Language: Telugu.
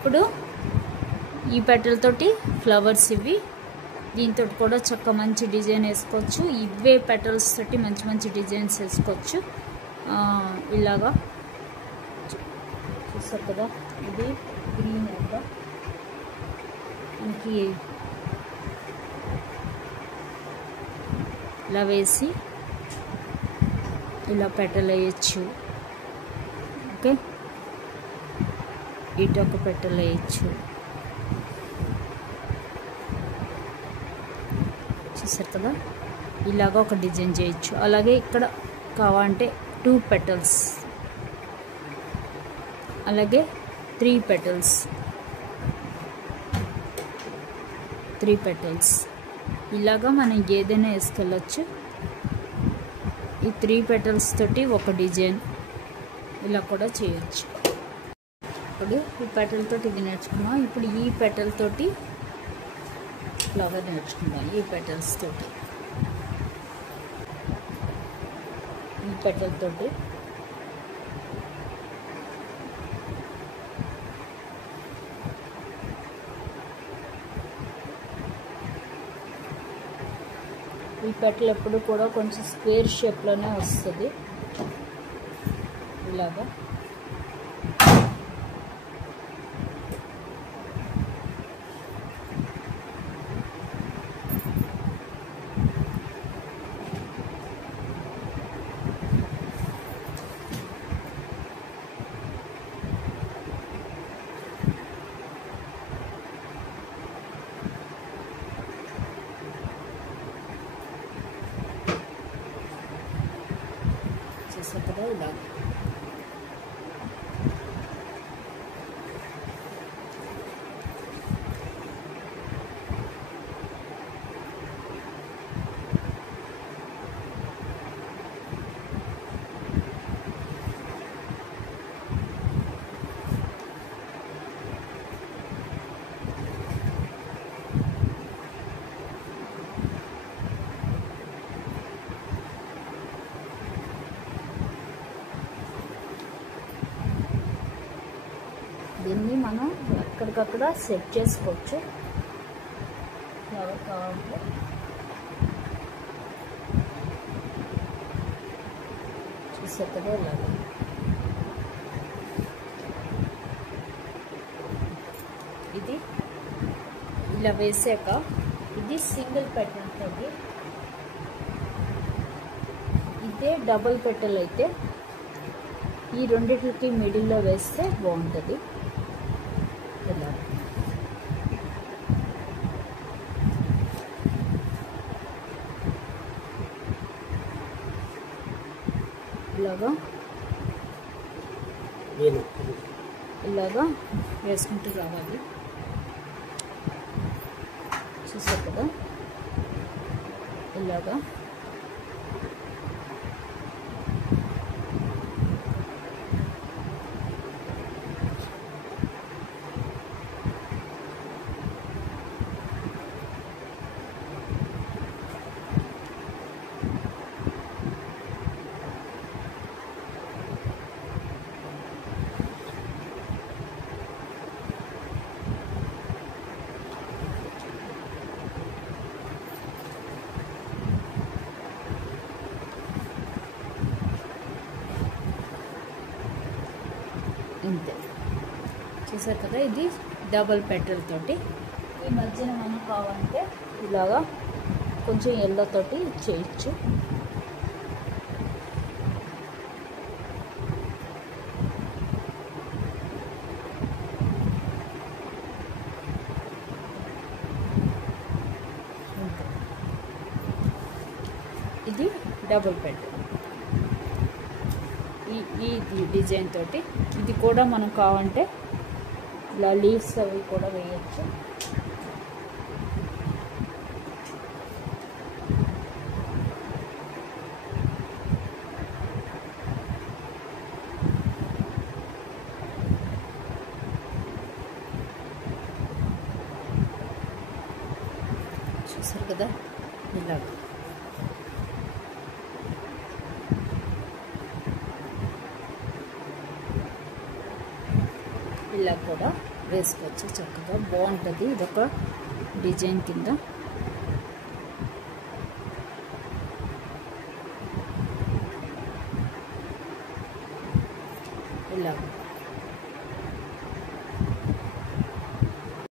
ఇప్పుడు ఈ పెటల్ తోటి ఫ్లవర్స్ ఇవి దీంతో కూడా చక్క మంచి డిజైన్ వేసుకోవచ్చు. ఇవే పెటల్స్ తోటి మంచి మంచి డిజైన్స్ వేసుకోవచ్చు. ఇలాగా చూస్తారు కదా, ఇది గ్రీన్ కదా, మనకి ఇలా వేసి ఇలా పెటల్ వేయచ్చు. ఓకే, ఇటు ఒక పెటల్ వేయచ్చు. చూసారు కదా, ఇలాగా ఒక డిజైన్ చేయొచ్చు. అలాగే ఇక్కడ కావాలంటే 2 petals, అలాగే 3 petals, 3 petals ఇలాగా మనం ఏదైనా వేసుకెళ్ళచ్చు. ఈ 3 petals తోటి ఒక డిజైన్ ఇలా కూడా చేయొచ్చు. ఇప్పుడు ఈ పెటల్ తోటి ఇది నేర్చుకున్నాం. ఇప్పుడు ఈ పెటల్ తోటి ఫ్లవర్ నేర్చుకుందాం. ఈ పెటల్స్ తోటి, ఈ పెటల్ తోటి ఈ పెటల్ ఎప్పుడు కూడా కొంచెం స్క్వేర్ షేప్లోనే వస్తుంది. ఇలాగా చేస్తారు కదా, ఇలాగా దీన్ని మనం ఎక్కడికక్కడ సెట్ చేసుకోవచ్చు. ఫ్లవర్ కావాలంటే చూసారు కదా, ఇలాగా ఇది ఇలా వేసాక ఇది సింగిల్ పెటల్ తోటి, ఇదే డబుల్ పెటల్ అయితే ఈ రెండిటికి మిడిల్లో వేస్తే బాగుంటుంది. ఇలా ఇలాగా ఇలాగా వేసుకుంటూ రావాలి. చూసారు కదా, ఇలాగా ఇంతే. చూసారు కదా, ఇది డబుల్ పెటల్ తోటి. ఈ మధ్యన మనం కావాలంటే ఇలాగా కొంచెం ఎల్లో తోటి చేయొచ్చు. ఇది డబుల్ పెటల్. ఈ డిజైన్ తోటి ఇది కూడా మనం కావాలంటే ఇలా లీవ్స్ అవి కూడా వేయచ్చు. చూసారు కదా, ఇలాగ ఇలా కూడా వేసుకోవచ్చు చక్కగా బాగుంటుంది ఇదొక డిజైన్ కింద ఇలా